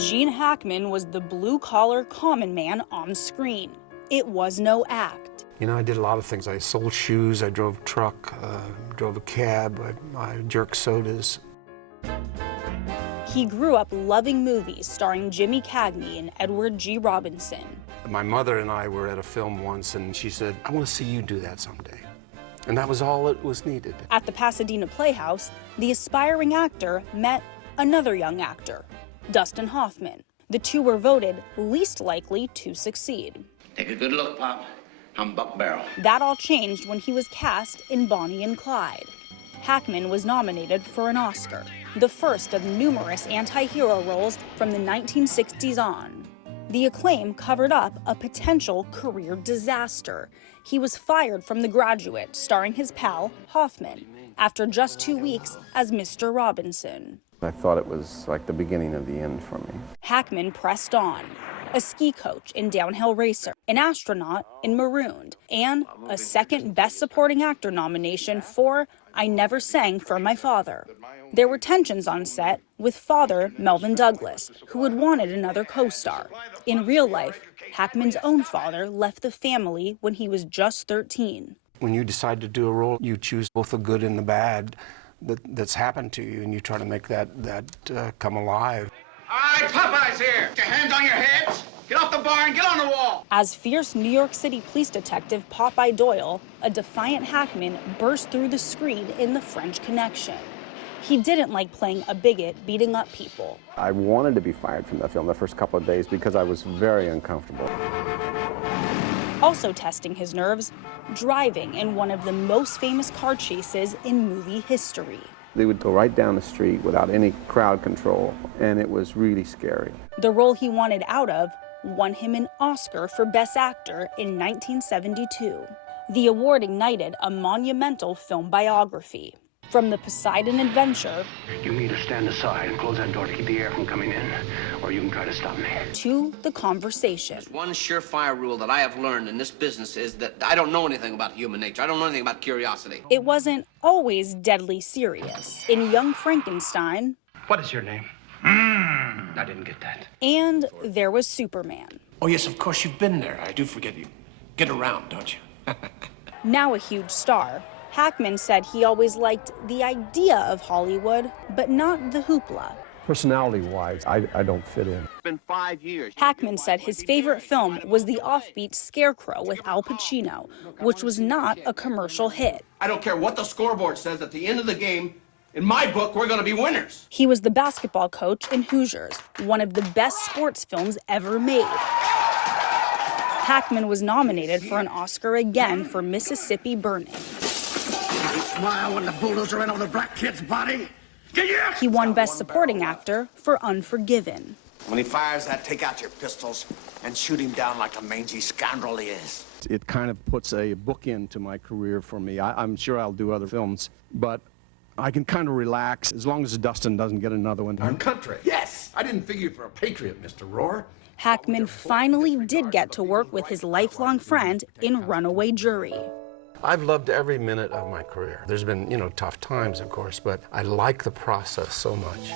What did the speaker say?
Gene Hackman was the blue-collar common man on screen. It was no act. You know, I did a lot of things. I sold shoes, I drove a truck, drove a cab, I jerked sodas. He grew up loving movies starring Jimmy Cagney and Edward G. Robinson. My mother and I were at a film once, and she said, "I want to see you do that someday." And that was all that was needed. At the Pasadena Playhouse, the aspiring actor met another young actor, Dustin Hoffman. The two were voted least likely to succeed. Take a good look, Pop. I'm Buck Barrel. That all changed when he was cast in Bonnie and Clyde. Hackman was nominated for an Oscar, the first of numerous anti-hero roles from the 1960s on. The acclaim covered up a potential career disaster. He was fired from The Graduate, starring his pal, Hoffman, after just 2 weeks as Mr. Robinson. I thought it was like the beginning of the end for me. Hackman pressed on. A ski coach in Downhill Racer, an astronaut in Marooned, and a second Best Supporting Actor nomination for I Never Sang for My Father. There were tensions on set with father Melvin Douglas, who had wanted another co-star. In real life, Hackman's own father left the family when he was just 13. When you decide to do a role, you choose both the good and the bad that's happened to you, and you try to make that come alive. All right, Popeye's here. Get your hands on your heads. Get off the bar and get on the wall. As fierce New York City police detective Popeye Doyle, a defiant Hackman burst through the screen in The French Connection. He didn't like playing a bigot beating up people. I wanted to be fired from that film the first couple of days because I was very uncomfortable. Also testing his nerves, driving in one of the most famous car chases in movie history. They would go right down the street without any crowd control, and it was really scary. The role he wanted out of won him an Oscar for Best Actor in 1972. The award ignited a monumental film biography. From the Poseidon adventure, you need to stand aside and close that door to keep the air from coming in, or you can try to stop me. To The Conversation. There's one surefire rule that I have learned in this business is that I don't know anything about human nature. I don't know anything about curiosity. It wasn't always deadly serious. In Young Frankenstein... What is your name? I didn't get that. And there was Superman. Oh, yes, of course, you've been there. I do forget you. Get around, don't you? Now a huge star, Hackman said he always liked the idea of Hollywood, but not the hoopla. Personality-wise, I don't fit in. It's been 5 years. Hackman said his favorite film was the offbeat Scarecrow with Al Pacino, which was not a commercial hit. I don't care what the scoreboard says at the end of the game. In my book, we're going to be winners. He was the basketball coach in Hoosiers, one of the best sports films ever made. Hackman was nominated for an Oscar again for Mississippi Burning. Smile when the bulldozer ran over the black kid's body. He won Best Supporting Actor for Unforgiven. When he fires that, take out your pistols and shoot him down like the mangy scoundrel he is. It kind of puts a bookend to my career for me. I'm sure I'll do other films, but I can kind of relax as long as Dustin doesn't get another one. Our country. Yes. I didn't figure you for a patriot, Mr. Rohr. Hackman finally did get to work with his lifelong friend in Runaway Jury. I've loved every minute of my career. There's been, tough times, of course, but I like the process so much.